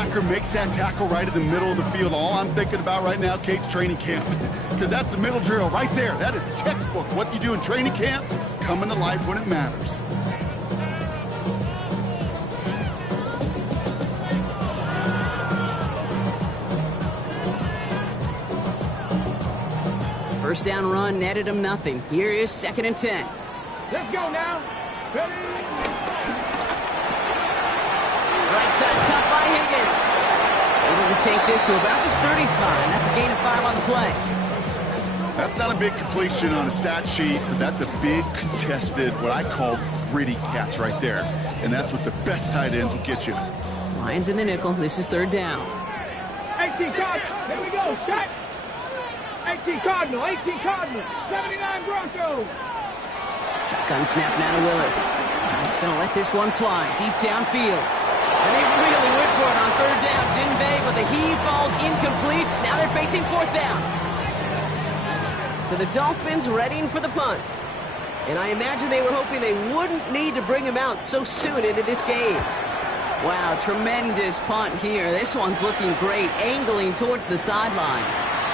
linebacker makes that tackle right in the middle of the field, all I'm thinking about right now, Kate's training camp. Because that's the middle drill right there. That is textbook. What you do in training camp, coming to life when it matters. First down run netted him nothing. Here is 2nd and 10. Let's go now. Ready? Right side cut by Higgins. Able to take this to about the 35. That's a gain of 5 on the play. That's not a big completion on a stat sheet, but that's a big contested, what I call gritty catch right there. And that's what the best tight ends will get you. Lions in the nickel. This is 3rd down. 18 Cardinal. Here we go. Shot. 18 Cardinal. 18 Cardinal. 79 Broncos. Shotgun snap now to Willis. Gonna let this one fly deep downfield. And they really went for it on 3rd down, didn't they? But the heave falls incomplete. Now they're facing 4th down. So the Dolphins readying for the punt. And I imagine they were hoping they wouldn't need to bring him out so soon into this game. Wow, tremendous punt here. This one's looking great, angling towards the sideline.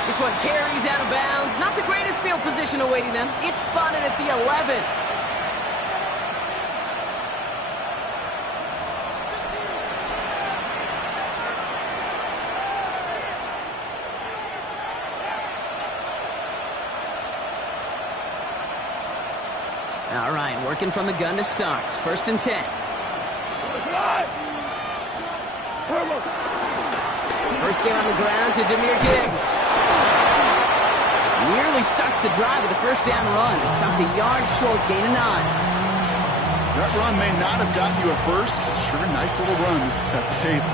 This one carries out of bounds. Not the greatest field position awaiting them. It's spotted at the 11. All right, working from the gun to start. 1st and 10. First game on the ground to Jahmyr Gibbs. Nearly starts the drive with a 1st down run. Stopped a yard short, gain of 9. That run may not have gotten you a first, but sure, a nice little run to set the table.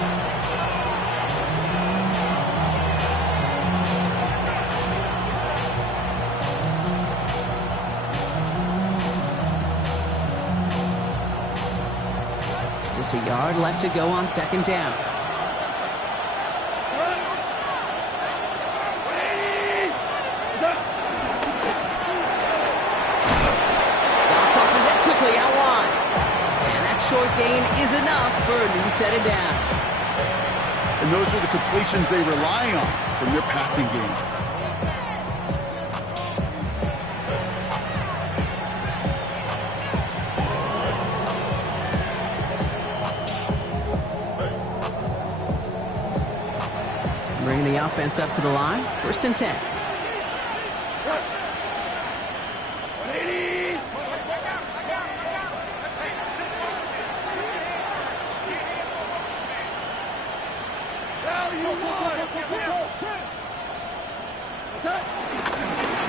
Just a yard left to go on 2nd down. Short gain is enough for a new set of downs. And those are the completions they rely on from their passing game. Bringing the offense up to the line. 1st and 10.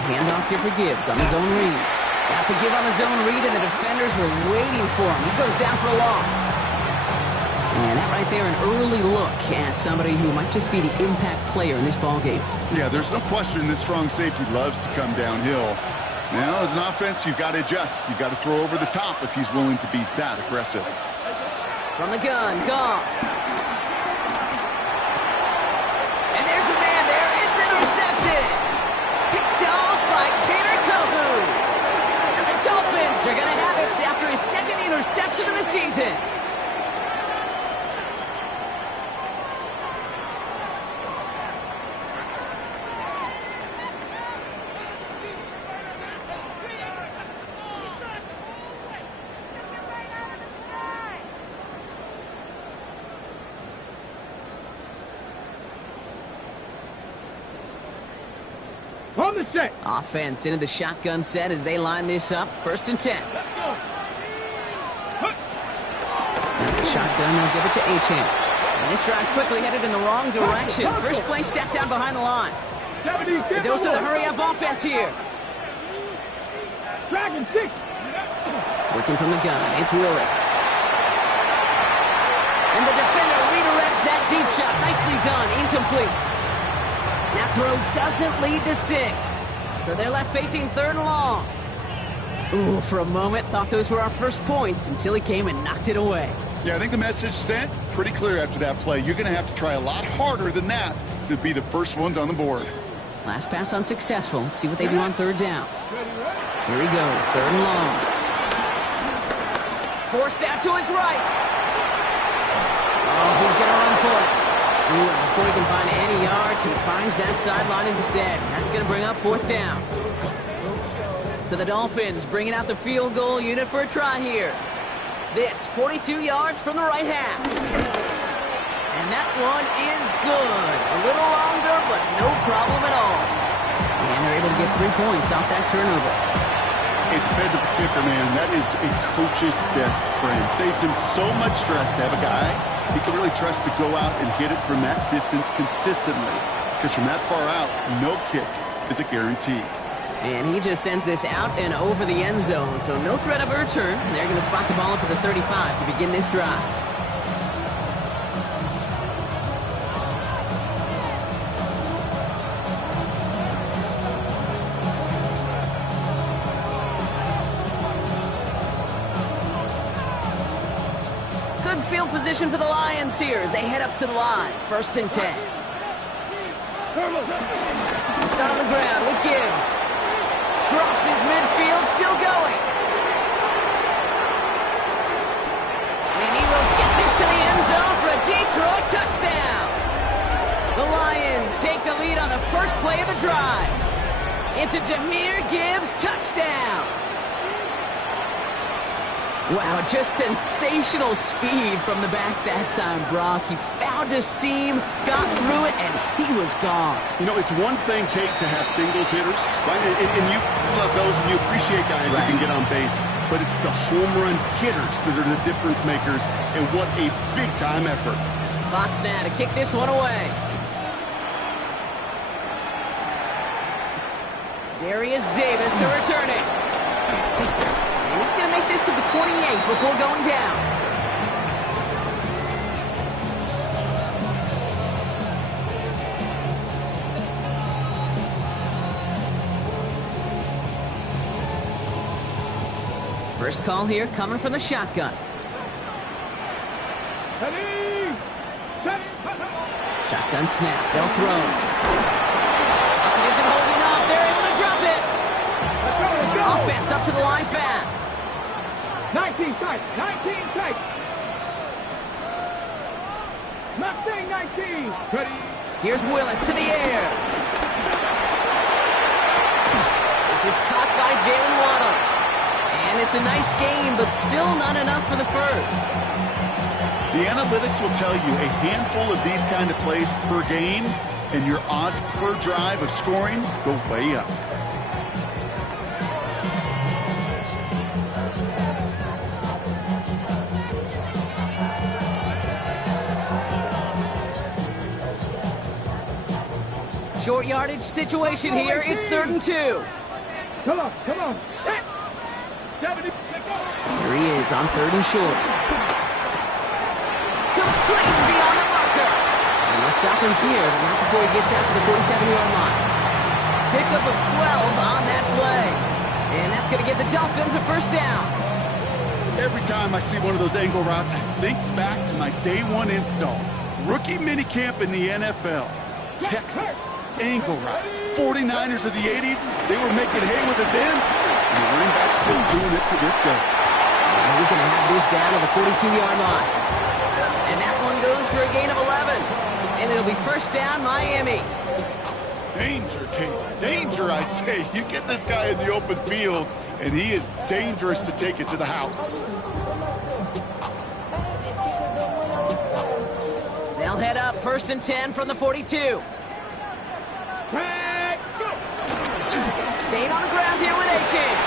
Handoff here for Gibbs on his own read. Got the give on his own read, and the defenders were waiting for him. He goes down for a loss. And that right there, an early look at somebody who might just be the impact player in this ballgame. Yeah, there's no question this strong safety loves to come downhill. Now, as an offense, you've got to adjust. You've got to throw over the top if he's willing to be that aggressive. From the gun, Goff. And there's a man there. It's intercepted. Picked off by Kader Kohu. And the Dolphins are going to have it after his 2nd interception of the season. On the set. Offense into the shotgun set as they line this up. 1st and 10. And the shotgun, they'll give it to Achane. And this drive's quickly headed in the wrong direction. First play set down behind the line. A dose of the hurry-up offense here. Dragon 6. Working from the gun, it's Willis. And the defender redirects that deep shot. Nicely done, incomplete. That throw doesn't lead to 6. So they're left facing 3rd and long. Ooh, for a moment, thought those were our first points until he came and knocked it away. Yeah, I think the message sent pretty clear after that play. You're going to have to try a lot harder than that to be the first ones on the board. Last pass unsuccessful. Let's see what they do on 3rd down. Here he goes, 3rd and long. Forced out to his right. Oh, he's going to run for it. Ooh, and before he can find any yards, he finds that sideline instead. That's going to bring up 4th down. So the Dolphins bringing out the field goal unit for a try here. This, 42 yards from the right half. And that one is good. A little longer, but no problem at all. And they're able to get 3 points off that turnover. A dependable kicker, man. That is a coach's best friend. Saves him so much stress to have a guy he can really trust to go out and hit it from that distance consistently. Because from that far out, no kick is a guarantee. And he just sends this out and over the end zone, so no threat of a return. They're going to spot the ball up at the 35 to begin this drive. Good field position for the Lions here as they head up to the line. 1st and 10. Start on the ground with Gibbs. Crosses midfield, still going. And he will get this to the end zone for a Detroit touchdown. The Lions take the lead on the first play of the drive. It's a Jahmyr Gibbs touchdown. Wow, just sensational speed from the back that time, Brock. He found a seam, got through it, and he was gone. You know, it's one thing, Kate, to have singles hitters, right? And you love those, and you appreciate guys that can get on base. But it's the home run hitters that are the difference makers, and what a big-time effort. Fox now to kick this one away. Darius Davis to return it. And he's going to make this to the 28 before going down. First call here coming from the shotgun. Shotgun snap. They'll throw. It isn't holding up. They're able to drop it. Offense up to the line fast. 19 tight. 19 tight. Mustang 19. Ready. Here's Willis to the air. This is caught by Jalen Waddle. And it's a nice game, but still not enough for the first. The analytics will tell you a handful of these kind of plays per game, and your odds per drive of scoring go way up. Short yardage situation here. It's 3rd and 2. Come on, come on. Here he is on 3rd and short. Complete beyond the marker. And they'll stop him here, but not before he gets out to the 47-yard line. Pickup of 12 on that play. And that's going to give the Dolphins a first down. Every time I see one of those angle routes, I think back to my day one install. Rookie minicamp in the NFL. Texas, angle route. 49ers of the 80s, they were making hay with it then. And the running back's still doing it to this day. And he's going to have this down to the 42-yard line. And that one goes for a gain of 11. And it'll be first down, Miami. Danger, Kate. Danger, I say. You get this guy in the open field, and he is dangerous to take it to the house. They'll head up 1st and 10 from the 42. Staying on the ground here with A-Chain.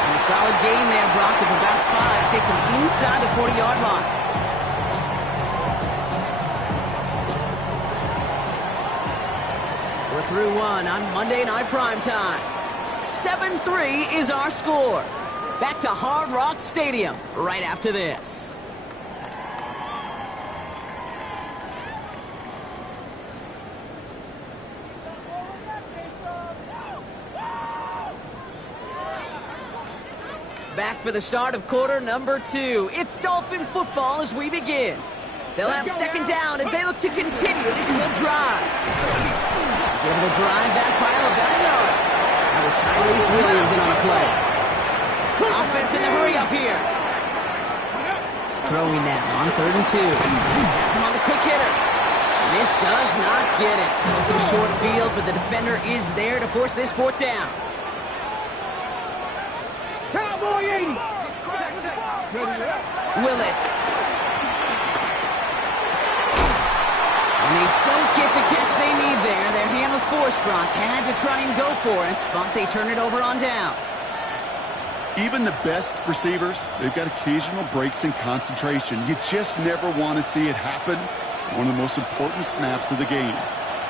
And a solid gain there, Brock, of about 5. Takes him inside the 40-yard line. We're through one on Monday Night Primetime. 7-3 is our score. Back to Hard Rock Stadium right after this. Back for the start of quarter number 2. It's Dolphin football as we begin. They'll have 2nd down as they look to continue this good drive. He's able to drive that pile of that yard. That was Tyreek Williams in on a play. Offense in the hurry up here. Throwing now on 3rd and 2. Has him on the quick just does not get it. Smoking short field, but the defender is there to force this fourth down. Cowboy 80. Willis. And they don't get the catch they need there. Their hand was forced, Brock. Had to try and go for it, but they turn it over on downs. Even the best receivers, they've got occasional breaks in concentration. You just never want to see it happen. One of the most important snaps of the game.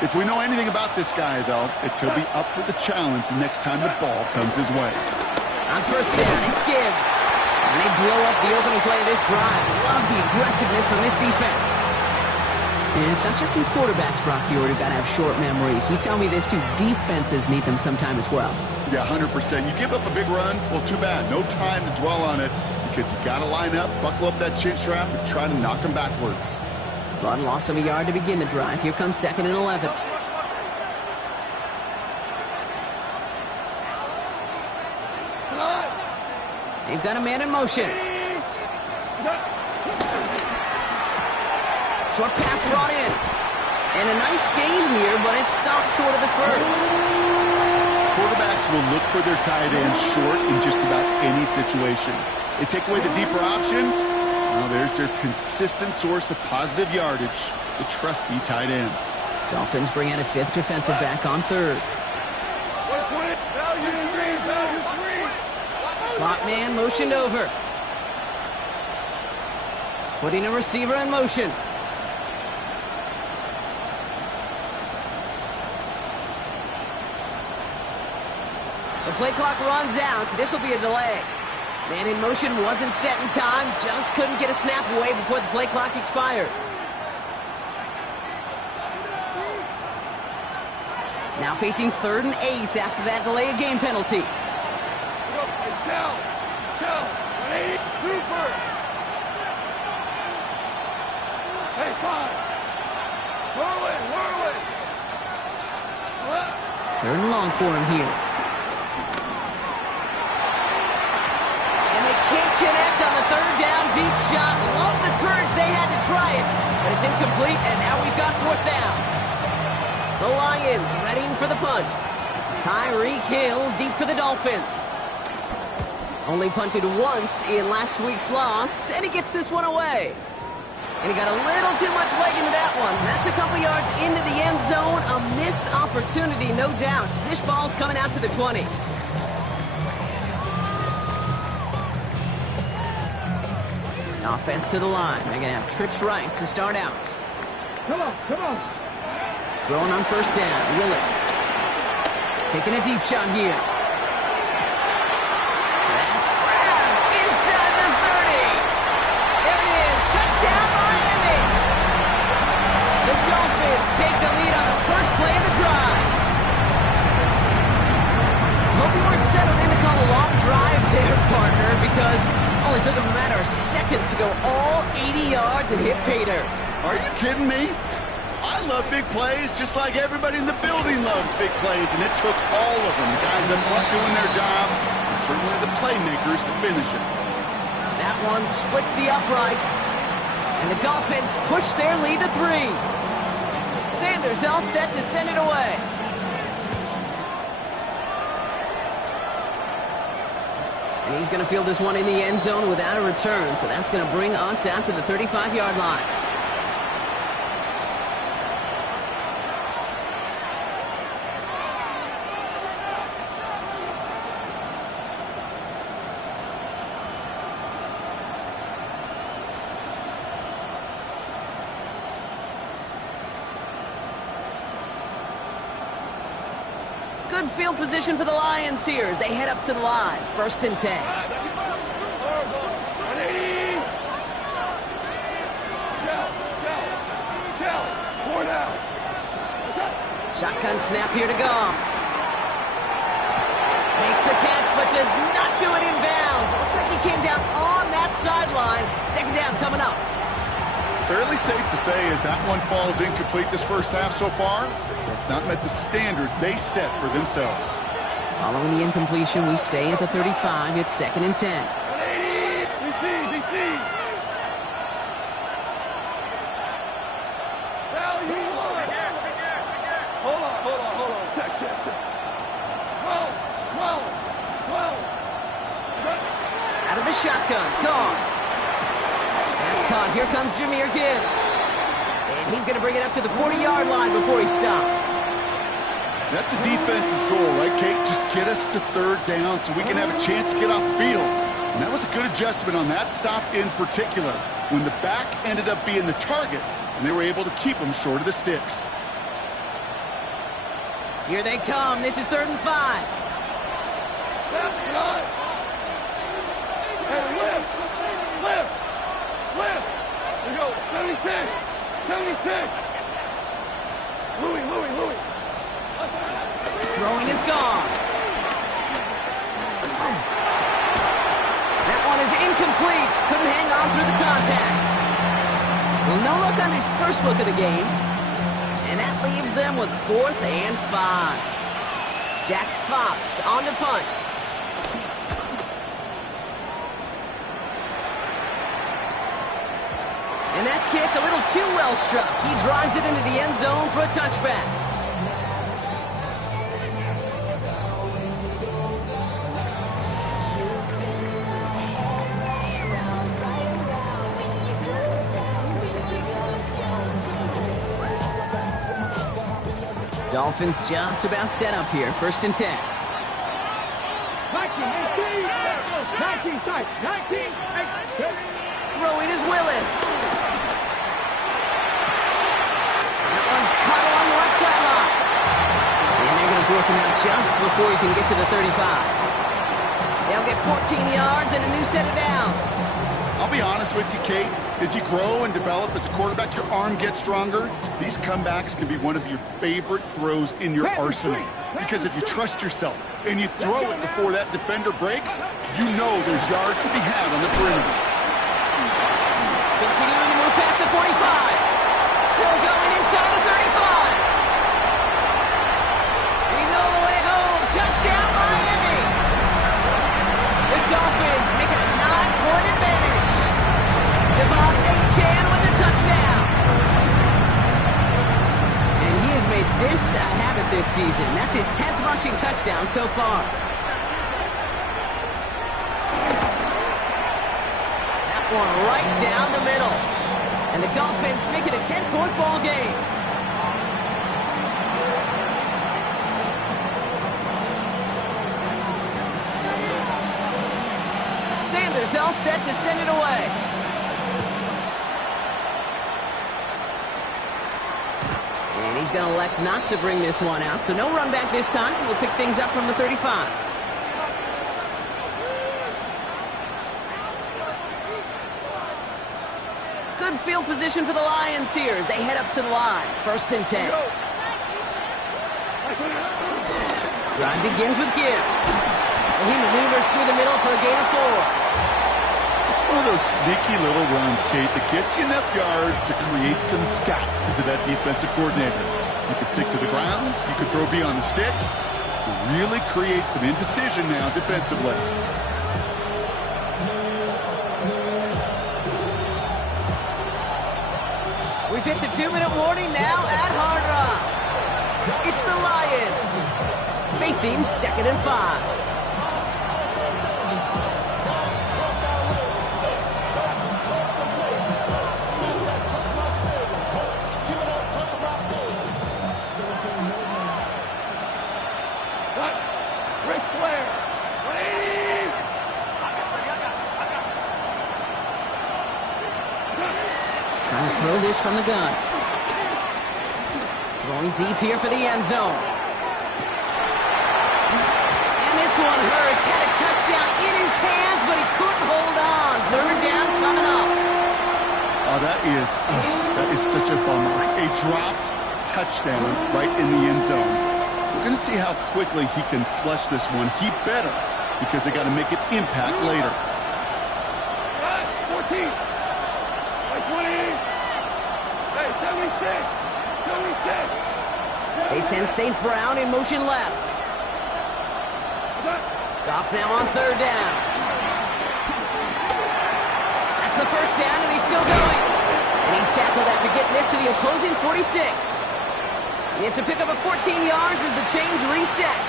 If we know anything about this guy, though, it's he'll be up for the challenge the next time the ball comes his way. On first down, it's Gibbs. And they blow up the opening play of this drive. Love the aggressiveness from this defense. And it's not just some quarterbacks, Brock, you already got to have short memories. You tell me this too, defenses need them sometime as well. Yeah, 100%. You give up a big run, well, too bad. No time to dwell on it because you got to line up, buckle up that chin strap, and try to knock them backwards. Bud lost him a yard to begin the drive. Here comes 2nd and 11. They've got a man in motion. Short pass brought in. And a nice game here, but it's stopped short of the first. Quarterbacks will look for their tight end short in just about any situation. They take away the deeper options. Well, there's their consistent source of positive yardage, the trusty tight end. Dolphins bring out a 5th defensive back on 3rd. Slot man motioned over. Putting a receiver in motion. The play clock runs out. This will be a delay. Man in motion wasn't set in time. Just couldn't get a snap away before the play clock expired. Now facing 3rd and 8 after that delay of game penalty. Hey, 5. Whirl it. 3rd and long for him here. And they can't connect on the 3rd down deep shot. Love the courage they had to try it, but it's incomplete, and now we've got 4th down. The Lions readying for the punt. Tyreek Hill deep for the Dolphins. Only punted once in last week's loss, and he gets this one away. And he got a little too much leg into that one. That's a couple yards into the end zone. A missed opportunity, no doubt. This ball's coming out to the 20. Offense to the line. They're going to have trips right to start out. Come on. Throwing on first down. Willis. Taking a deep shot here. That's grabbed inside the 30. There it is. Touchdown, Miami. The Dolphins take the lead on the first play of the drive. Hope you weren't settled in to call a long drive there, partner, because only took them a matter of seconds to go all 80 yards and hit pay dirt. Are you kidding me? I love big plays just like everybody in the building loves big plays, and it took all of them. Guys up front doing their job, and certainly the playmakers to finish it. That one splits the uprights, and the Dolphins push their lead to 3. Sanders all set to send it away. And he's going to field this one in the end zone without a return, so that's going to bring us out to the 35-yard line. Good field position for the Lions here as they head up to the line. 1st and 10. Shotgun snap here to Goff. Makes the catch, but does not do it in bounds. It looks like he came down on that sideline. 2nd down coming up. Fairly safe to say as that one falls incomplete this first half so far. It's not met the standard they set for themselves. Following the incompletion, we stay at the 35. It's 2nd and 10. Out of the shotgun, caught. That's caught. Here comes Jahmyr Gibbs. And he's going to bring it up to the 40-yard line before he stopped. That's a defense's goal, right, Kate? Just get us to third down so we can have a chance to get off the field. And that was a good adjustment on that stop in particular, when the back ended up being the target, and they were able to keep him short of the sticks. Here they come. This is 3rd and 5. Lift! Here we go, 76! 76! Louis! Throwing is gone. That one is incomplete. Couldn't hang on through the contact. Well, no look on his first look of the game. And that leaves them with 4th and 5. Jack Fox on the punt. And that kick a little too well struck. He drives it into the end zone for a touchback. Dolphins just about set up here. 1st and 10. 19 tight. 19. Throwing is Willis. That one's caught along the left sideline. And they're going to force him out just before he can get to the 35. They'll get 14 yards and a new set of downs. I'll be honest with you, Kate. As you grow and develop as a quarterback, your arm gets stronger. These comebacks can be one of your favorite throws in your arsenal. Because if you trust yourself and you throw it before that defender breaks, you know there's yards to be had on the perimeter. Continuing to move past the 45. Still going inside the 35. He's all the way home. Touchdown, Miami. The Dolphins make it a 9-point advantage. Devon Achane with the touchdown. And he has made this a habit this season. That's his 10th rushing touchdown so far. That one right down the middle. And the Dolphins make it a 10-point ball game. Sanders all set to send it away. And he's going to elect not to bring this one out, so no run back this time. We'll pick things up from the 35. Good field position for the Lions here as they head up to the line. 1st and 10. Drive begins with Gibbs. And he maneuvers through the middle for a gain of 4. It's one of those sneaky little runs, Kate, that gets you enough yards to create some doubt into that defensive coordinator. You could stick to the ground, you could throw beyond the sticks, really create some indecision now defensively. We've hit the 2-minute warning now at Hard Rock. It's the Lions facing 2nd and 5. Trying to throw this from the gun. Going deep here for the end zone. And this one hurts. Had a touchdown in his hands, but he couldn't hold on. 3rd down coming up. Oh, that is such a bummer. A dropped touchdown right in the end zone. We're going to see how quickly he can flush this one. He better, because they got to make it impact later. 14. 20. Hey, 76. 76. They send St. Brown in motion left. Goff now on 3rd down. That's the 1st down, and he's still going. And he's tackled after getting this to the opposing 46. It's a pickup of 14 yards as the chains reset.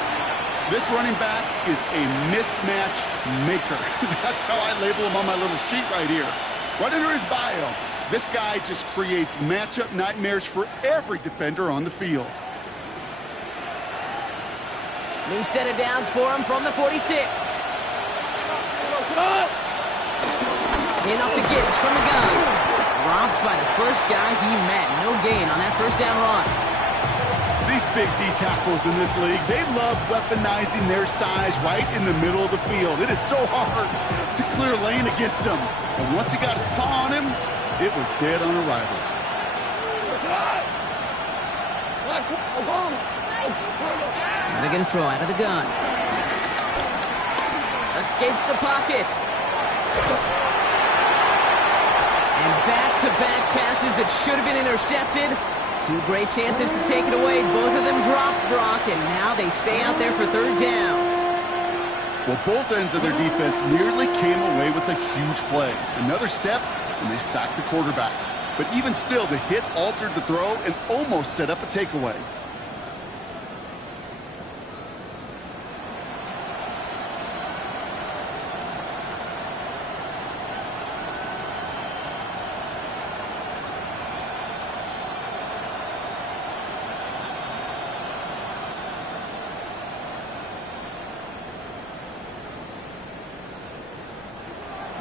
This running back is a mismatch maker. That's how I label him on my little sheet right here. Right under his bio, this guy just creates matchup nightmares for every defender on the field. New set of downs for him from the 46. In off to Gibbs from the gun. Dropped by the first guy he met. No gain on that first down run. These big D tackles in this league, they love weaponizing their size right in the middle of the field. It is so hard to clear lane against them. And once he got his paw on him, it was dead on arrival. They're going to throw out of the gun. Escapes the pocket. And back-to-back passes that should have been intercepted. Two great chances to take it away. Both of them dropped, Brock, and now they stay out there for third down. Well, both ends of their defense nearly came away with a huge play. Another step, and they sacked the quarterback. But even still, the hit altered the throw and almost set up a takeaway.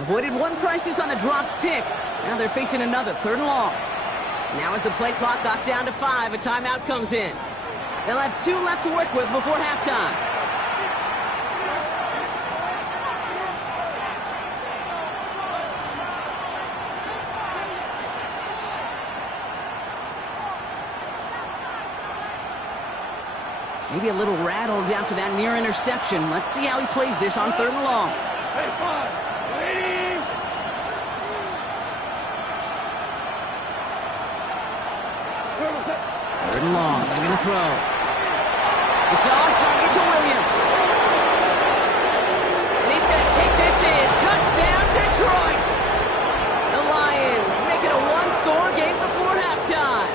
Avoided one crisis on the dropped pick. Now they're facing another, third and long. Now as the play clock got down to 5, a timeout comes in. They'll have 2 left to work with before halftime. Maybe a little rattled after that near interception. Let's see how he plays this on third and long. Third and long, they're going to throw. It's on target to Williams. And he's going to take this in. Touchdown, Detroit! The Lions make it a one-score game before halftime.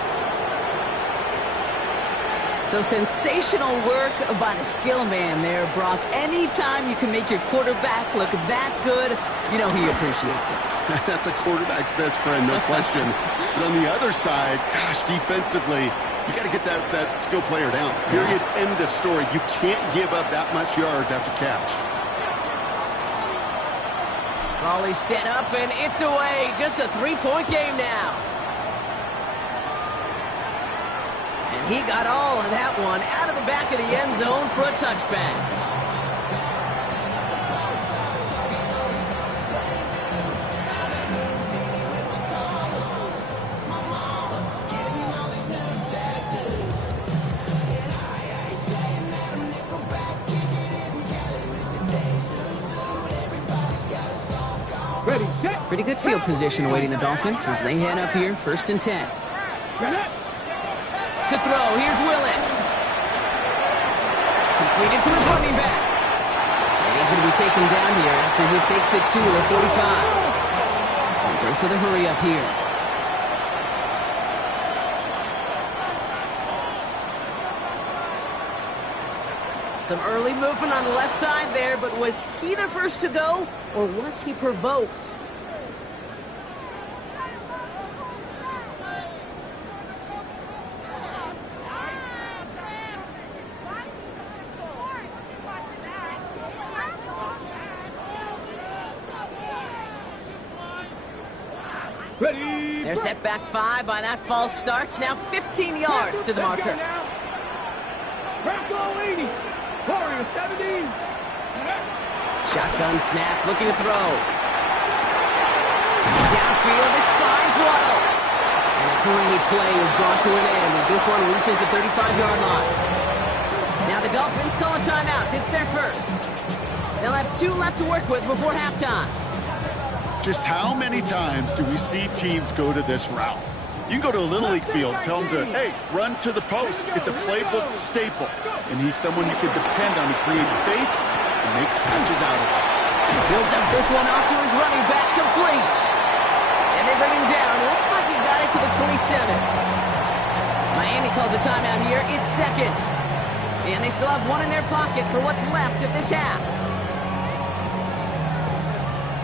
So sensational work by the skill man there, Brock. Anytime you can make your quarterback look that good, you know he appreciates it. That's a quarterback's best friend, no question. But on the other side, gosh, defensively, you got to get that skill player down. Period. End of story. You can't give up that much yards after catch. Crawley set up, and it's away. Just a 3-point game now. And he got all of that one out of the back of the end zone for a touchback. Pretty good field position awaiting the Dolphins as they head up here, 1st and 10. To throw, here's Willis. Completed to his running back. And he's going to be taken down here after he takes it to the 45. And goes to the hurry up here. Some early movement on the left side there, but was he the first to go, or was he provoked? They're set back 5 by that false start. Now 15 yards to the marker. Warrior 70. Shotgun snap, looking to throw. Downfield, this finds Waddle. And a great play is brought to an end as this one reaches the 35-yard line. Now the Dolphins call a timeout. It's their first. They'll have 2 left to work with before halftime. Just how many times do we see teams go to this route? You can go to a Little League field, tell them to, hey, run to the post. It's a playbook staple. And he's someone you can depend on to create space and make catches out of it. Builds up this one off to his running back, complete. And they bring him down. Looks like he got it to the 27. Miami calls a timeout here. It's second. And they still have one in their pocket for what's left of this half.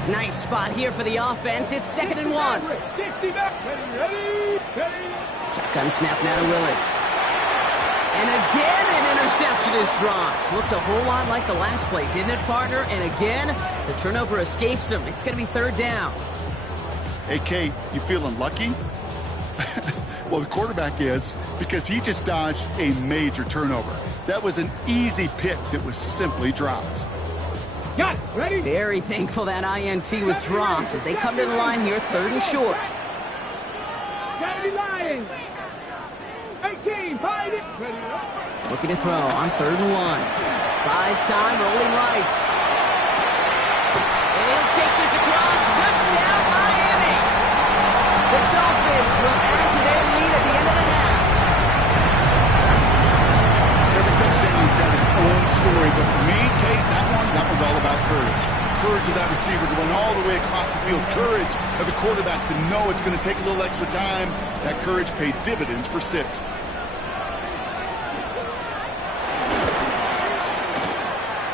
Nice spot here for the offense. It's 2nd and 1. Shotgun snap now to Willis. And again, an interception is dropped. Looked a whole lot like the last play, didn't it, partner? And again, the turnover escapes him. It's going to be 3rd down. Hey, Kate, you feeling lucky? Well, the quarterback is, because he just dodged a major turnover. That was an easy pick that was simply dropped. Got it. Ready? Very thankful that INT was dropped as they come to the line here, 3rd and short. Gotta be lying. 18, find it. Looking to throw on 3rd and 1. Buys time, rolling right. And he'll take this across. Touchdown, Miami. The Dolphins will add to their lead at the end of the half. Every touchdown's got its own story, but for me, Kate, that one's all about courage. Courage of that receiver to run all the way across the field. Courage of the quarterback to know it's going to take a little extra time. That courage paid dividends for 6.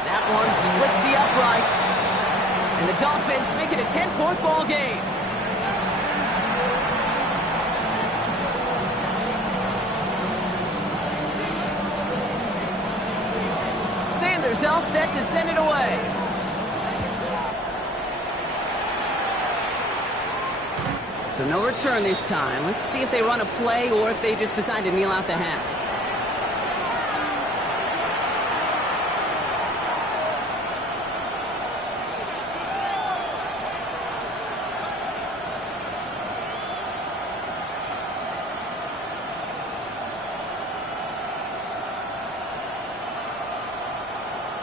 That one splits the uprights. And the Dolphins make it a 10-point ball game. Sanders all set to send it away. So no return this time. Let's see if they run a play or if they just decide to kneel out the half.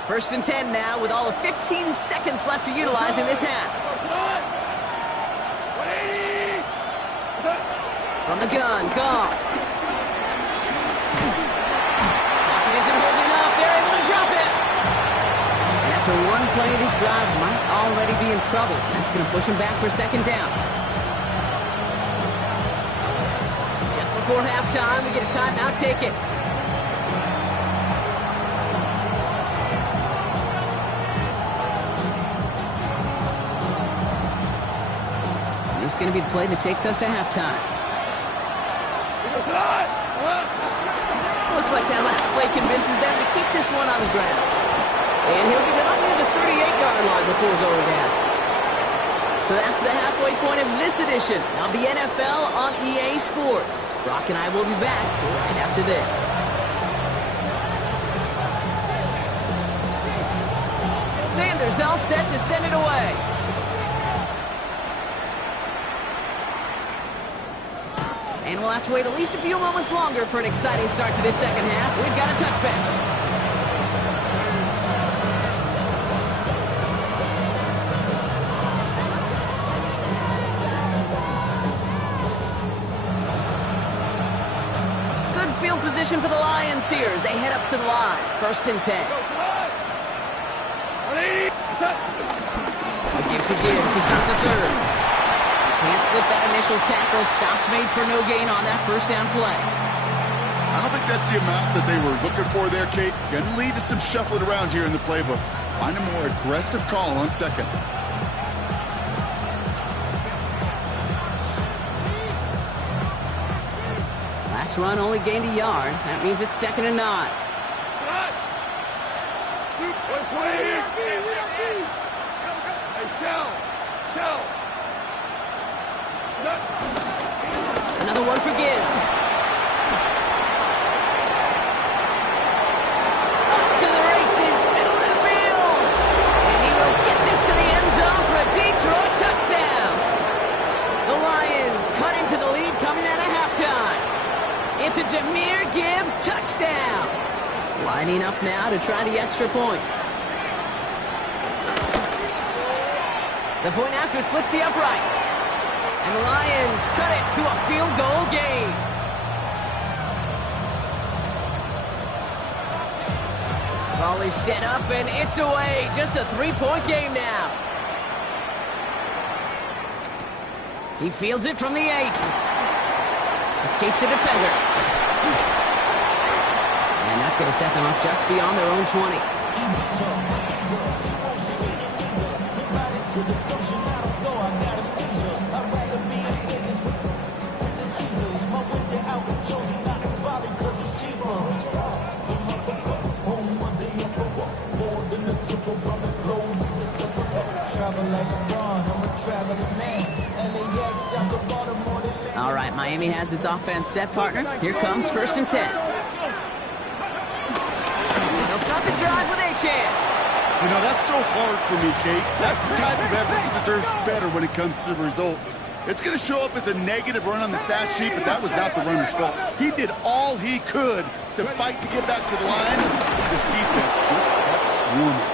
First and 10 now with all of 15 seconds left to utilize in this half. From the gun, Goff. Pocket isn't holding up. They're able to drop it. And after one play, this drive might already be in trouble. That's going to push him back for 2nd down. Just before halftime, we get a timeout taken. This is going to be the play that takes us to halftime. Looks like that last play convinces them to keep this one on the ground. And he'll get it up near the 38-yard line before going down. So that's the halfway point of this edition of the NFL on EA Sports. Brock and I will be back right after this. Sanders all set to send it away. And we'll have to wait at least a few moments longer for an exciting start to this 2nd half. We've got a touchback. Good field position for the Lions here as they head up to the line. 1st and 10. A give to Gibbs to start the 3rd. Can't slip that initial tackle. Stops made for no gain on that 1st down play. I don't think that's the amount that they were looking for there, Kate. Going to lead to some shuffling around here in the playbook. Find a more aggressive call on 2nd. Last run only gained a yard. That means it's 2nd and 9. Another one for Gibbs. Off to the races, middle of the field. And he will get this to the end zone for a Detroit touchdown. The Lions cut into the lead coming out of halftime. It's a Jahmyr Gibbs touchdown. Lining up now to try the extra point. The point after splits the uprights. And the Lions cut it to a field goal game. Ball is set up and it's away. Just a 3-point game now. He fields it from the 8. Escapes a defender. That's going to set them up just beyond their own 20. All right, Miami has its offense set, partner. Here comes 1st and 10. They'll start the drive with Achane. You know, that's so hard for me, Kate. That's the type of effort that deserves better when it comes to the results. It's going to show up as a negative run on the stat sheet, but that was not the runner's fault. He did all he could to fight to get back to the line. This defense just kept swarming.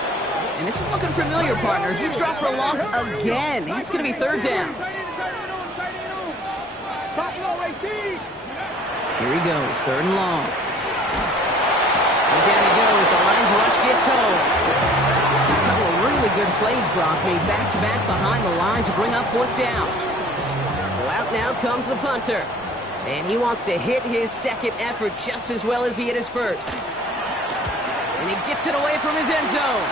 And this is looking familiar, partner. He's dropped for a loss again. It's going to be 3rd down. Here he goes, 3rd and long. And down he goes. The Lions rush gets home. A couple of really good plays, Brock, made back-to-back behind the line to bring up 4th down. So out now comes the punter. And he wants to hit his 2nd effort just as well as he hit his 1st. And he gets it away from his end zone.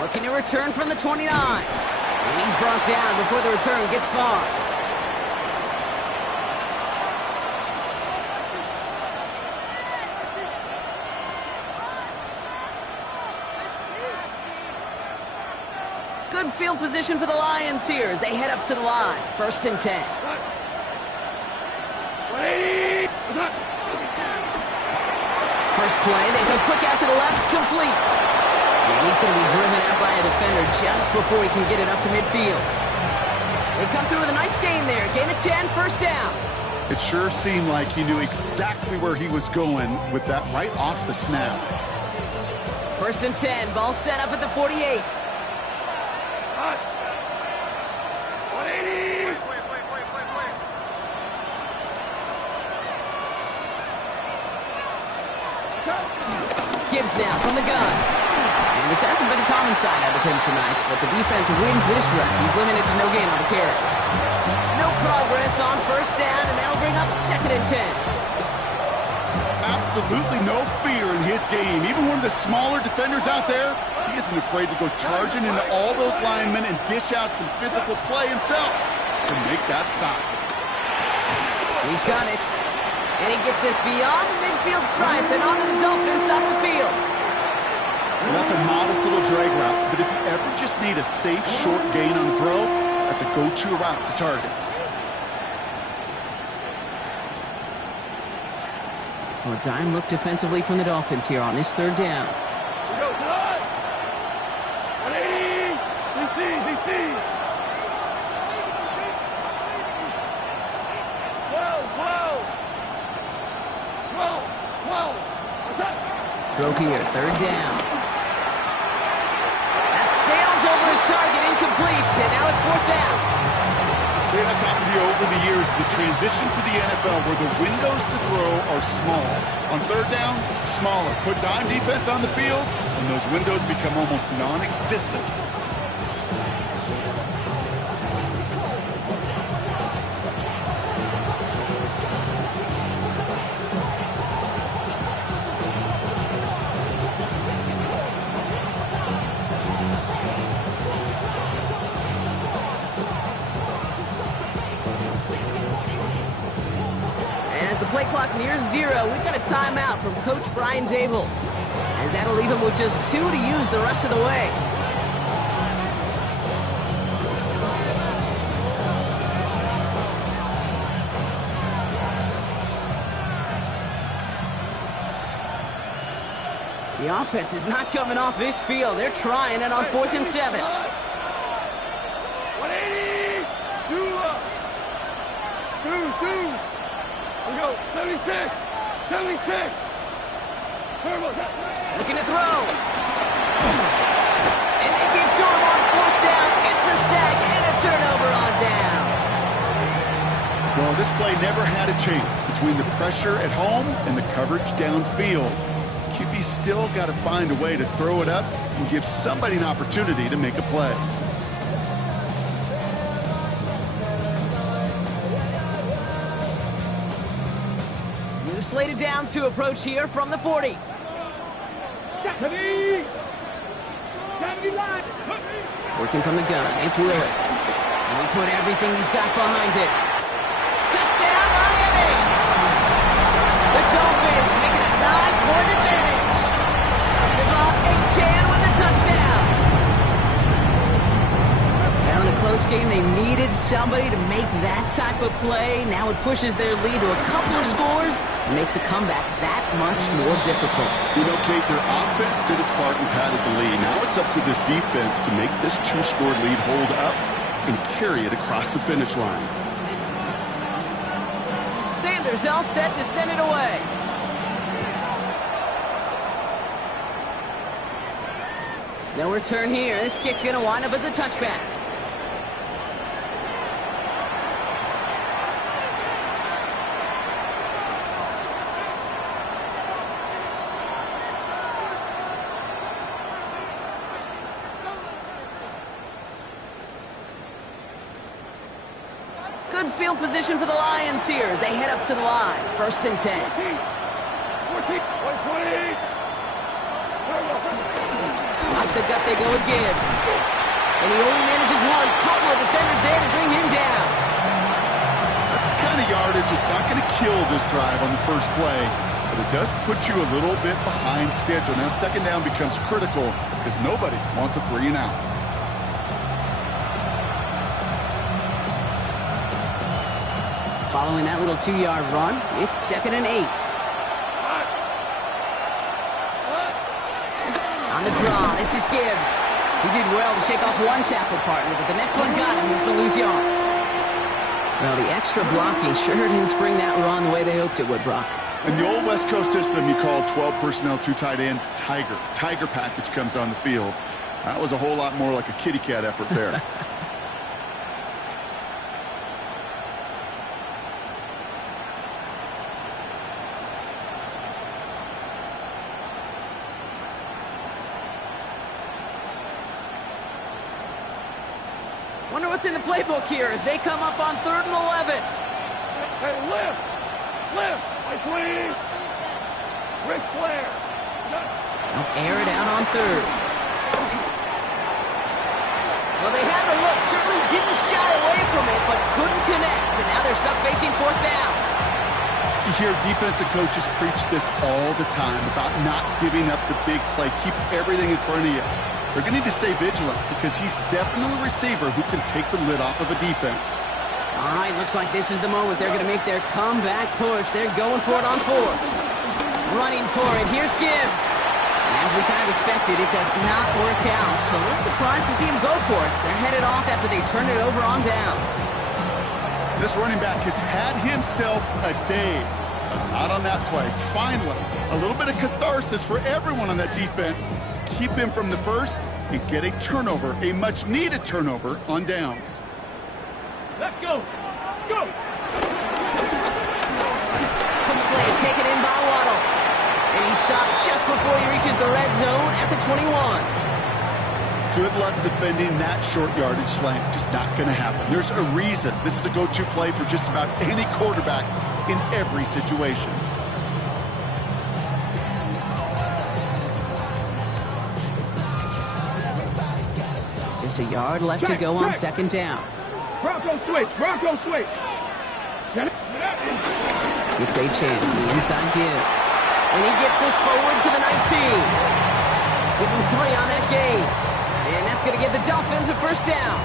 Looking to return from the 29. And he's brought down before the return gets far. Good field position for the Lions here as they head up to the line. 1st and 10. First play, they go quick out to the left, complete. And he's going to be driven out by a defender just before he can get it up to midfield. They come through with a nice gain there. Gain of 10, 1st down. It sure seemed like he knew exactly where he was going with that right off the snap. 1st and 10, ball set up at the 48. Gibbs now from the gun. And this hasn't been a common side out of him tonight, but the defense wins this round. He's limited to no gain on the carry. No progress on 1st down, and that'll bring up 2nd and 10. Absolutely no fear in his game. Even one of the smaller defenders out there, he isn't afraid to go charging into all those linemen and dish out some physical play himself to make that stop. He's got it. And he gets this beyond the midfield stripe and onto the Dolphins side of the field. Well, that's a modest little drag route, but if you ever just need a safe, short gain on the throw, that's a go-to route to target. So a dime look defensively from the Dolphins here on this 3rd down. Throw here, 3rd down. That sails over his target, incomplete, and now it's 4th down. I've talked to you over the years, the transition to the NFL where the windows to throw are small. On 3rd down, smaller. Put dime defense on the field, and those windows become almost non-existent. Play clock nears 0. We've got a timeout from Coach Brian Dable, as that'll leave him with just 2 to use the rest of the way. The offense is not coming off this field. They're trying it on 4th and 7. 180! 2! We go, 76! 76! Looking to throw. And they give to him on 4th down. It's a sack and a turnover on down. Well, this play never had a chance between the pressure at home and the coverage downfield. QB still got to find a way to throw it up and give somebody an opportunity to make a play. We've slated downs to approach here from the 40. 70. 70 line. Working from the gun, it's Willis. And he put everything he's got behind it. Touchdown, Miami! The Dolphins making a 9-point advantage. Devon Achane with the touchdown. Now in a close game, they needed somebody to make that type of play. Now it pushes their lead to a couple of scores and makes a comeback that much more difficult. You know, Kate, their offense did its part and padded the lead. Now it's up to this defense to make this 2-score lead hold up and carry it across the finish line. Sanders all set to send it away. No return here. This kick's going to wind up as a touchback. Good field position for the Lions here as they head up to the line. 1st and 10. 14, 20. Up the gut they go with Gibbs. And he only manages one. Couple of defenders there to bring him down. That's the kind of yardage. It's not going to kill this drive on the first play, but it does put you a little bit behind schedule. Now 2nd down becomes critical because nobody wants a 3 and out. Following that little 2-yard run, it's 2nd and 8. On the draw, this is Gibbs. He did well to shake off one tackle partner, but the next one got him. He's going to lose yards. Well, the extra blocking sure didn't spring that run the way they hoped it would, Brock. In the old West Coast system, you call 12 personnel, 2 tight ends, Tiger. Tiger package comes on the field. That was a whole lot more like a kitty cat effort there. Wonder what's in the playbook here as they come up on 3rd and 11. Hey, lift! Lift! My please! Ric Flair! They'll air it out on 3rd. Well, they had the look. Certainly didn't shy away from it, but couldn't connect. And now they're stuck facing 4th down. You hear defensive coaches preach this all the time about not giving up the big play. Keep everything in front of you. They're going to need to stay vigilant because he's definitely a receiver who can take the lid off of a defense. All right, looks like this is the moment they're going to make their comeback push. They're going for it on 4th. Running for it. Here's Gibbs. And as we kind of expected, it does not work out. So a little surprised to see him go for it. They're headed off after they turned it over on downs. This running back has had himself a day, but not on that play. Finally, a little bit of catharsis for everyone on that defense to keep him from the first and get a turnover, a much-needed turnover on downs. Let's go! Let's go! Quick slant taken in by Waddle. And he stopped just before he reaches the red zone at the 21. Good luck defending that short yardage slant. Just not going to happen. There's a reason this is a go-to play for just about any quarterback in every situation. Just a yard left to go on 2nd down. Bronco switch! Bronco switch! It's Achane, the inside give. And he gets this forward to the 19. Give him 3 on that game. And that's going to give the Dolphins a 1st down.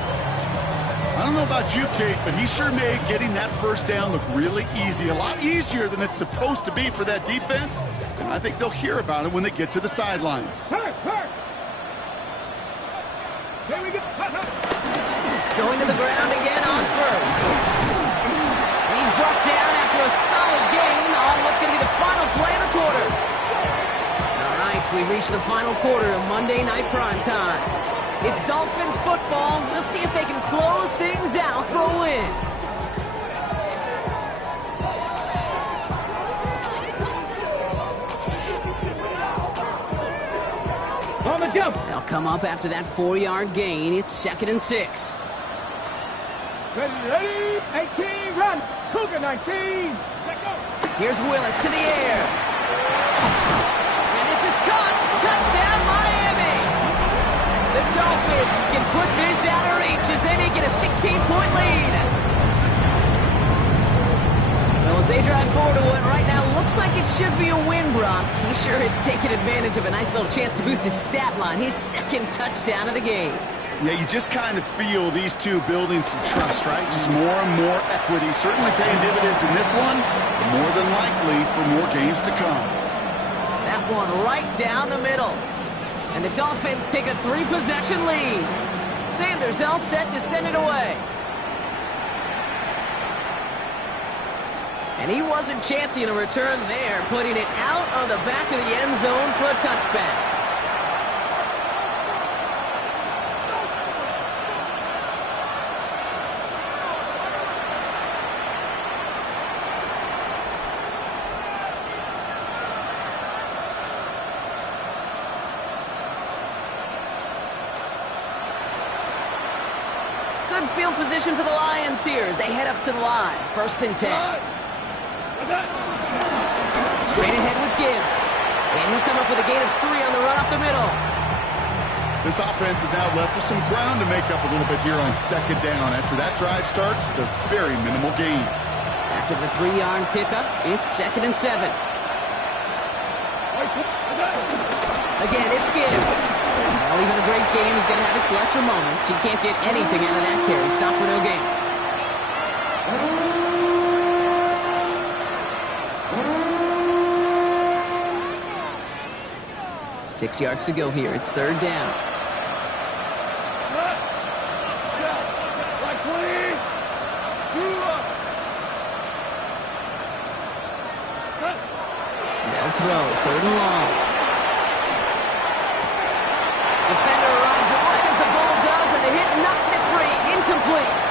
I don't know about you, Kate, but he sure made getting that 1st down look really easy. A lot easier than it's supposed to be for that defense. And I think they'll hear about it when they get to the sidelines. Hurt! Here we go! Going to the ground again on 1st. He's brought down after a solid gain on what's going to be the final play of the quarter. All right, we reach the final quarter of Monday Night Primetime. It's Dolphins football. We'll see if they can close things out for a win. On the jump! They'll come up after that 4-yard gain. It's 2nd and 6. Ready, 18, run! Cougar 19. Let go. Here's Willis to the air. And this is caught. Touchdown, Miami. The Dolphins can put this out of reach as they make it a 16-point lead. Well, as they drive forward to what right now looks like it should be a win, Brock. He sure has taken advantage of a nice little chance to boost his stat line. His second touchdown of the game. Yeah, you just kind of feel these two building some trust, right? Just more and more equity. Certainly paying dividends in this one, but more than likely for more games to come. That one right down the middle. And the Dolphins take a 3-possession lead. Sanders all set to send it away. And he wasn't chancing a return there, putting it out on the back of the end zone for a touchback. Good field position for the Lions here as they head up to the line. 1st and 10. Straight ahead with Gibbs. And he'll come up with a gain of 3 on the run up the middle. This offense is now left with some ground to make up a little bit here on 2nd down after that drive starts with a very minimal gain. After the 3-yard pickup, it's 2nd and 7. Again, it's Gibbs. Well, even a great game is going to have its lesser moments. He can't get anything out of that carry. Stop for no gain. 6 yards to go here. It's 3rd down. They'll throw. 3rd and long. Defender arrives right as the ball does, and the hit knocks it free. Incomplete.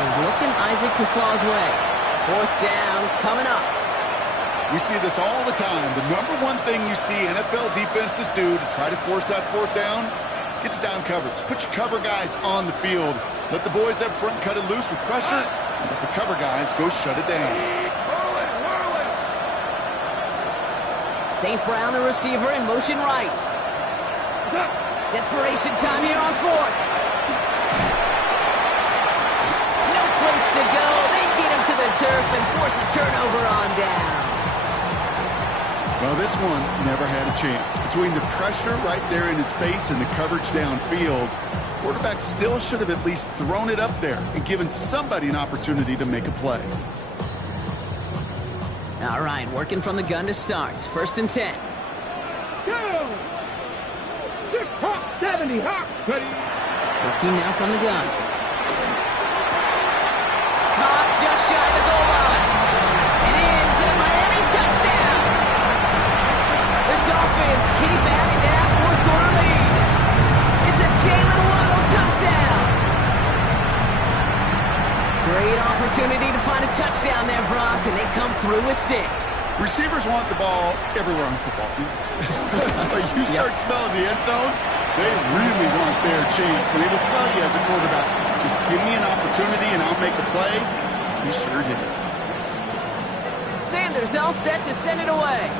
He's looking Isaac to Slaw's way. 4th down coming up. We see this all the time. The number one thing you see NFL defenses do to try to force that 4th down, gets down coverage. Put your cover guys on the field. Let the boys up front cut it loose with pressure, and let the cover guys go shut it down. St. Brown, the receiver, in motion right. Desperation time here on 4th. No place to go. They get him to the turf and force a turnover on down. Well, this one never had a chance. Between the pressure right there in his face and the coverage downfield, quarterback still should have at least thrown it up there and given somebody an opportunity to make a play. All right, working from the gun to start. 1st and 10. Go! 70, hot, ready. Working now from the gun. Caught just shy of the goal line. And in for the Miami touchdown. The Dolphins keep adding to that 4th-quarter lead. It's a Jalen Waddle touchdown. Great opportunity to find a touchdown there, Brock, and they come through with 6. Receivers want the ball everywhere on the football field. But you start smelling the end zone, they really want their chance. And they will tell you as a quarterback, just give me an opportunity and I'll make a play. He sure did. Sanders all set to send it away.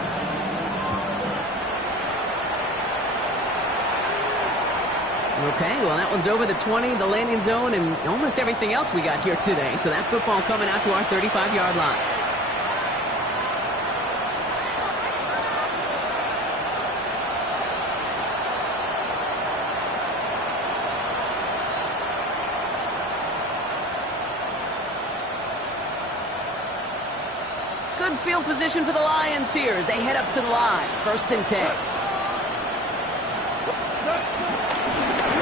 Okay, well, that one's over the 20, the landing zone, and almost everything else we got here today. So that football coming out to our 35-yard line. Good field position for the Lions here as they head up to the line. 1st and 10.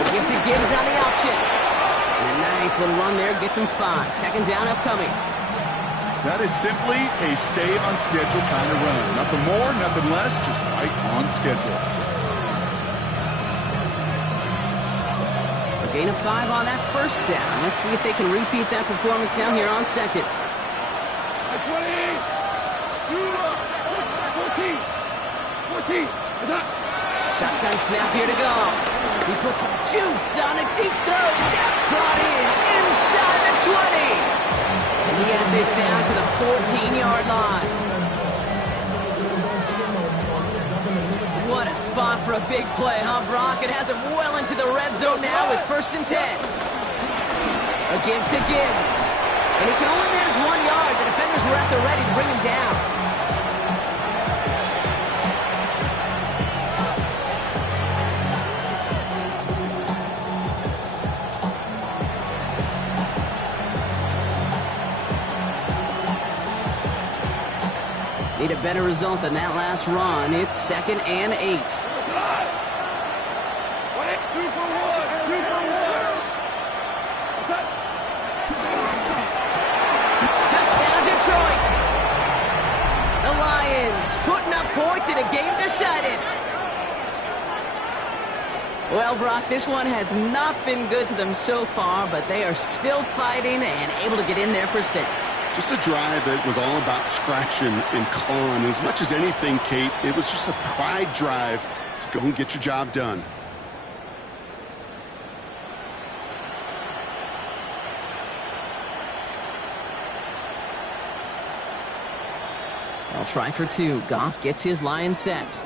Gets it, Gibbs on the option. And a nice little run there, gets him 5. 2nd down upcoming. That is simply a stay on schedule kind of run. Nothing more, nothing less, just right on schedule. So gain of 5 on that 1st down. Let's see if they can repeat that performance now here on 2nd. 14. Shotgun snap here to go. He puts some juice on a deep throw. That brought in inside the 20. And He has this down to the 14-yard line. What a spot for a big play, huh, Brock? It has him well into the red zone now with 1st and 10. A give to Gibbs. And he can only manage 1 yard. The defenders were at the ready to bring him down. Need a better result than that last run. It's 2nd and 8. Touchdown, Detroit. The Lions putting up points in a game decided. Well, Brock, this one has not been good to them so far, but they are still fighting and able to get in there for 6. Just a drive that was all about scratching and clawing. As much as anything, Kate, it was just a pride drive to go and get your job done. They'll try for 2. Goff gets his line set.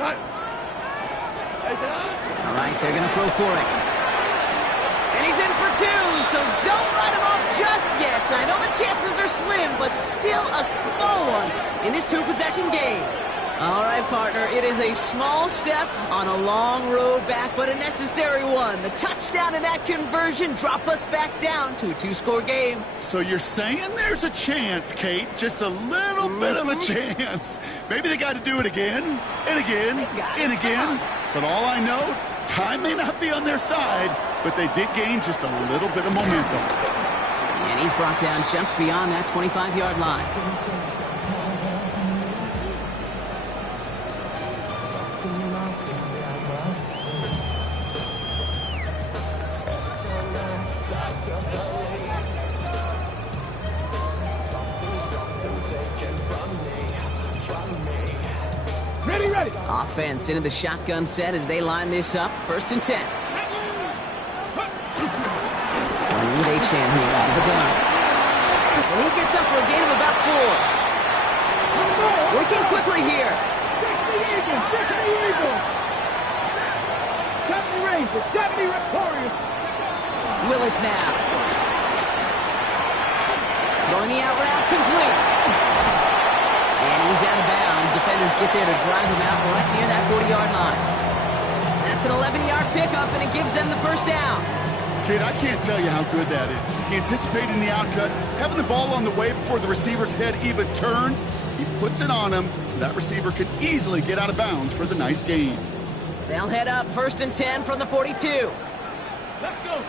All right, they're going to throw for it. And he's in for 2, so don't write him off just yet. I know the chances are slim, but still a small one in this 2-possession game. All right, partner, it is a small step on a long road back, but a necessary one. The touchdown and that conversion drop us back down to a 2-score game. So you're saying there's a chance, Kate, just a little bit of a chance. Maybe they got to do it again and again and again. But all I know, time may not be on their side, but they did gain just a little bit of momentum. And he's brought down just beyond that 25-yard line. Ready. Offense into the shotgun set as they line this up. 1st and 10. With H-Man here out of the gun. And he gets up for a gain of about 4. Working quickly here. 60 Eagles. 70 Rangers, 70 Warriors. Willis now. Throwing the out route complete. And he's out of bounds. Defenders get there to drive him out right near that 40-yard line. That's an 11-yard pickup, and it gives them the 1st down. Kate, I can't tell you how good that is. Anticipating the outcut, having the ball on the way before the receiver's head even turns, he puts it on him so that receiver can easily get out of bounds for the nice gain. They'll head up 1st and 10 from the 42. Let's go.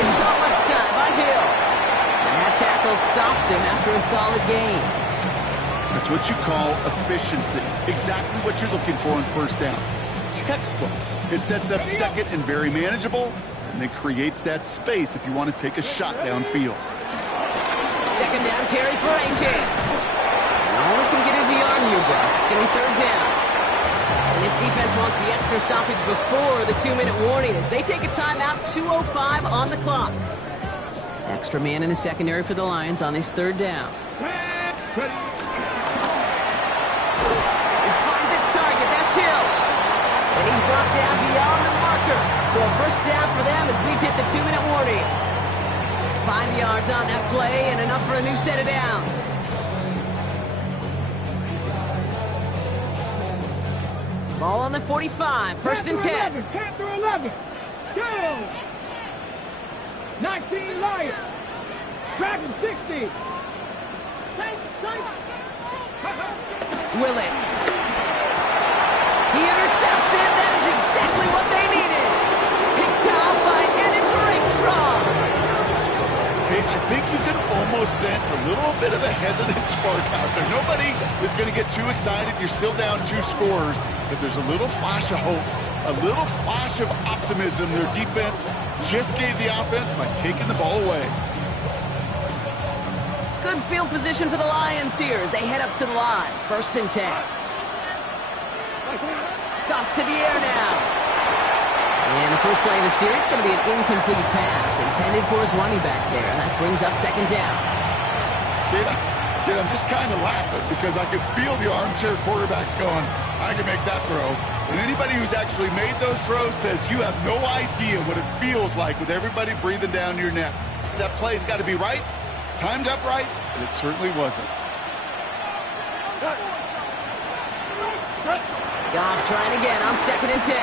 It's caught left side by Hill. And that tackle stops him after a solid gain. That's what you call efficiency. Exactly what you're looking for on 1st down. Textbook. It sets up 2nd and very manageable, and then creates that space if you want to take a shot downfield. 2nd down carry for A.J. Only can get his yard here, bro. It's going to be 3rd down. And this defense wants the extra stoppage before the 2-minute warning as they take a timeout, 2:05 on the clock. Extra man in the secondary for the Lions on this 3rd down. This finds its target. That's Hill. And he's brought down beyond the marker. So a 1st down for them as we've hit the 2-minute warning. 5 yards on that play and enough for a new set of downs. Ball on the 45, 1st and 10. Panther 11. Go. 19 Lions. Dragon 60. Willis. He intercepts it. That is exactly what they needed. Picked off by Ennis Rakestraw. Okay, I think you can almost sense a little bit of a hesitant spark out there. Nobody is going to get too excited. You're still down 2 scores, but there's a little flash of hope, a little flash of optimism. Their defense just gave the offense by taking the ball away. Good field position for the Lions here as they head up to the line. 1st and 10. Goff to the air now. And the first play of the series is going to be an incomplete pass intended for his running back there. And that brings up second down. Kid, I'm just kind of laughing because I can feel the armchair quarterbacks going, I can make that throw. And anybody who's actually made those throws says you have no idea what it feels like with everybody breathing down your neck. That play's got to be right, timed up right, and it certainly wasn't. Goff trying again on 2nd and 10.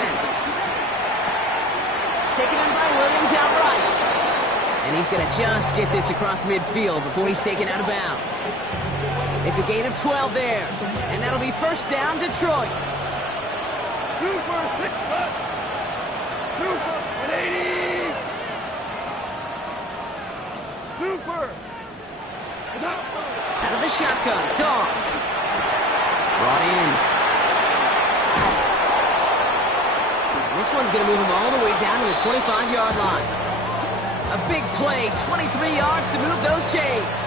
Taken in by Williams outright. And he's going to just get this across midfield before he's taken out of bounds. It's a gain of 12 there. And that'll be first down, Detroit. Super 180. Super. Out of the shotgun. Goff. Brought in. And this one's going to move him all the way down to the 25-yard line. A big play, 23 yards to move those chains.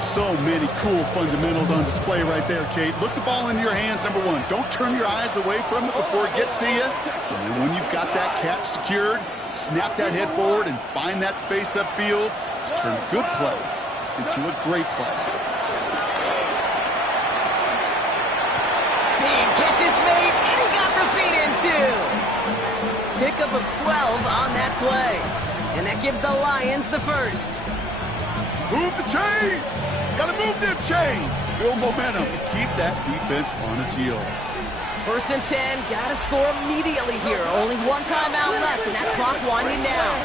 So many cool fundamentals on display right there, Kate. Look the ball into your hands, number one. Don't turn your eyes away from it before it gets to you. And then when you've got that catch secured, snap that head forward and find that space upfield to turn a good play into a great play. Big catch is made, and he got the feet in too. Pickup of 12 on that play. And that gives the Lions the first. Move the chains! Gotta move them chains! Build momentum and keep that defense on its heels. 1st and 10, gotta score immediately here. Only one timeout left, and that clock winding down.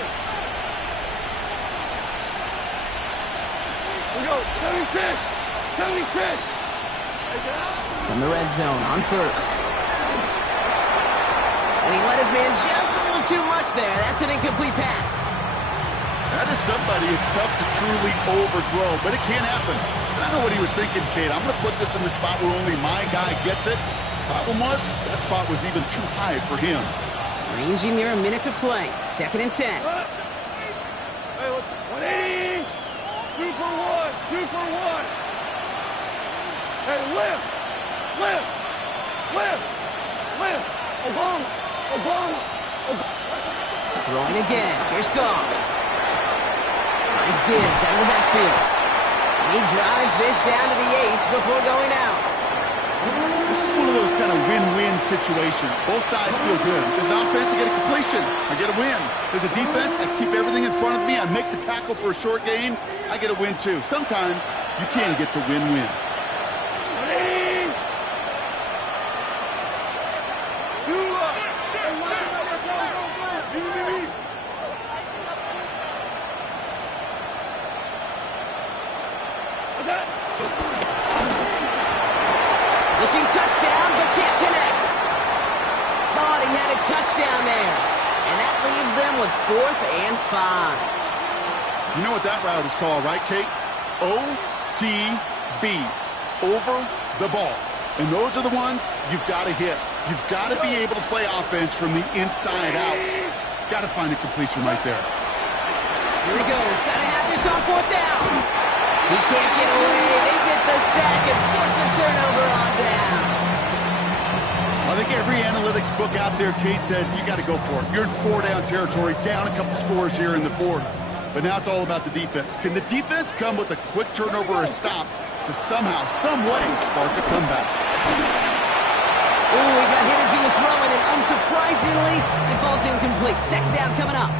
We go, 76! 76! From the red zone on first. And he let his man just a little too much there. That's an incomplete pass. That is somebody it's tough to truly overthrow, but it can happen. I know what he was thinking, Kate. I'm going to put this in the spot where only my guy gets it. Problem was, that spot was even too high for him. Ranging near a minute to play. 2nd and 10. Hey, look, 180! 2 for 1! 2 for 1! Hey, lift! Lift! Lift! Lift! Obama! Obama! Throwing again. Here's Goff. Finds Gibbs out of the backfield. He drives this down to the 8 before going out. This is one of those kind of win-win situations. Both sides feel good. As an offense, I get a completion. I get a win. As a defense, I keep everything in front of me. I make the tackle for a short gain. I get a win, too. Sometimes, you can get to win-win. Looking touchdown, but can't connect. Thought he had a touchdown there. And that leaves them with 4th and 5. You know what that route is called, right, Kate? OTB. Over the ball. And those are the ones you've got to hit. You've got to be able to play offense from the inside out. Got to find a completion right there. Here he goes. Got to have this on 4th down. He can't get away. They get the sack and force a turnover on down. I think every analytics book out there, Kate, said you got to go for it. You're in 4-down territory, down a couple scores here in the 4th. But now it's all about the defense. Can the defense come with a quick turnover or a stop to somehow, some way, spark a comeback? Oh, he got hit as he was throwing, and unsurprisingly, it falls incomplete. 2nd down coming up.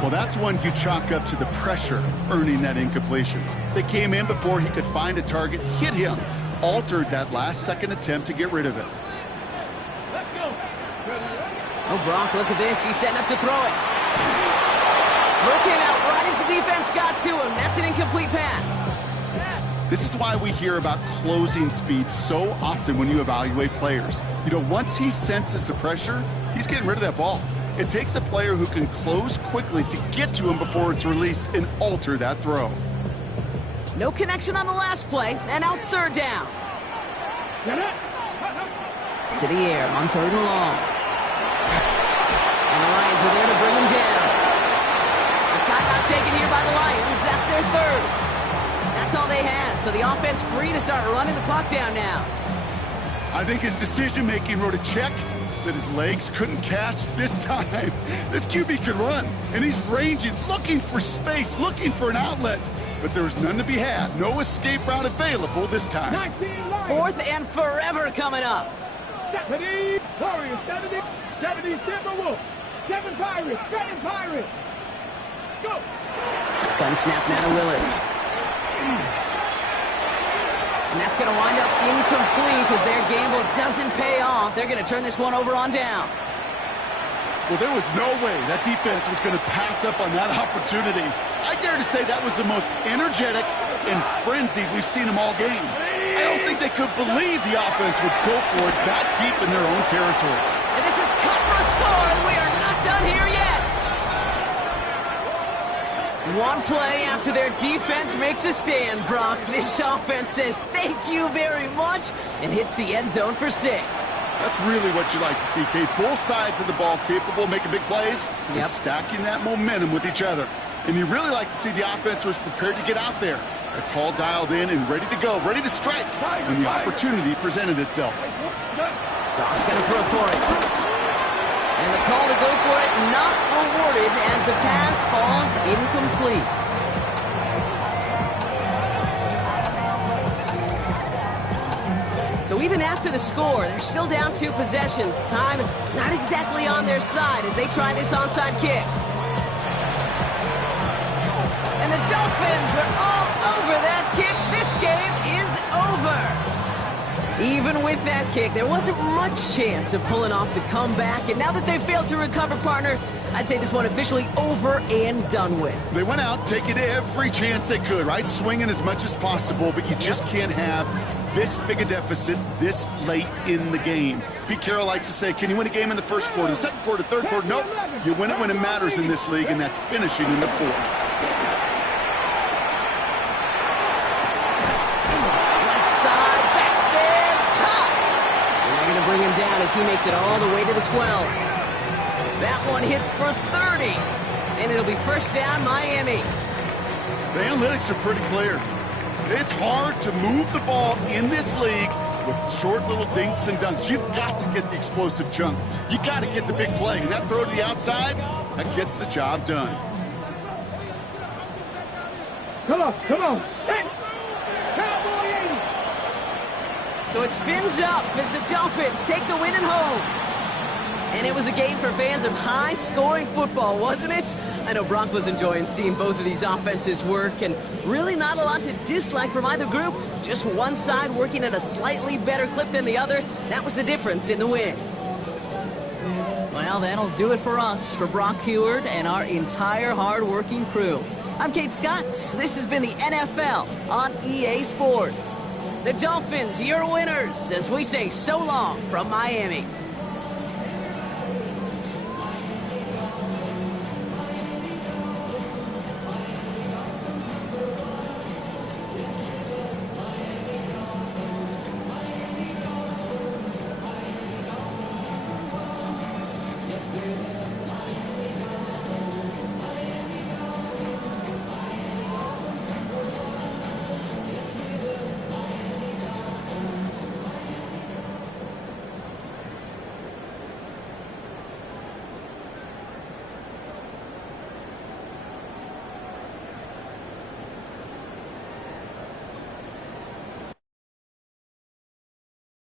Well, that's one you chalk up to the pressure earning that incompletion. They came in before he could find a target, hit him, altered that last-second attempt to get rid of it. Let's go! Oh, Brock, look at this. He's setting up to throw it. Throw came out right as the defense got to him. That's an incomplete pass. This is why we hear about closing speed so often when you evaluate players. You know, once he senses the pressure, he's getting rid of that ball. It takes a player who can close quickly to get to him before it's released and alter that throw. No connection on the last play, and now it's 3rd down. To the air on 3rd and long. And the Lions are there to bring him down. A timeout taken here by the Lions. That's their 3rd. That's all they had, so the offense free to start running the clock down now. I think his decision-making wrote a check that his legs couldn't catch this time. This QB could run, and he's ranging, looking for space, looking for an outlet. But there was none to be had. No escape route available this time. 4th and forever coming up. 70 Warriors, 70 Timberwolves, 7 Pirates, 7 Pirates. Go! Gun snap now to Willis. And that's going to wind up incomplete as their gamble doesn't pay off. They're going to turn this one over on downs. Well, there was no way that defense was going to pass up on that opportunity. I dare to say that was the most energetic and frenzied we've seen them all game. I don't think they could believe the offense would go for it that deep in their own territory. And this is cut for a score, and we are not done here yet. One play after their defense makes a stand, Brock. This offense says thank you very much and hits the end zone for 6. That's really what you like to see, Kate. Both sides of the ball capable of making big plays and Yep. stacking that momentum with each other. And you really like to see the offense was prepared to get out there. A call dialed in and ready to go, ready to strike when the opportunity presented itself. Goff's going to throw for it. And the call to go for it not rewarded as the pass falls incomplete. So even after the score, they're still down 2 possessions. Time not exactly on their side as they try this onside kick. And the Dolphins are all over that kick. This game is over. Even with that kick, there wasn't much chance of pulling off the comeback. And now that they've failed to recover, partner, I'd say this one officially over and done with. They went out taking every chance they could, right? Swinging as much as possible, but you just can't have this big a deficit this late in the game. Pete Carroll likes to say, can you win a game in the first quarter, the second quarter, third quarter? Nope. You win it when it matters in this league, and that's finishing in the fourth. Left side, that's there, caught! And they're going to bring him down as he makes it all the way to the 12. That one hits for 30, and it'll be first down, Miami. The analytics are pretty clear. It's hard to move the ball in this league with short little dinks and dunks. You've got to get the explosive chunk. You got to get the big play. And that throw to the outside, that gets the job done. Come on. Set. Cowboy 80. So it's fins up as the Dolphins take the win at home. And it was a game for fans of high-scoring football, wasn't it? I know Brock was enjoying seeing both of these offenses work, and really not a lot to dislike from either group. Just one side working at a slightly better clip than the other. That was the difference in the win. Well, that'll do it for us, for Brock Heward and our entire hard-working crew. I'm Kate Scott. This has been the NFL on EA Sports. The Dolphins, your winners, as we say so long from Miami.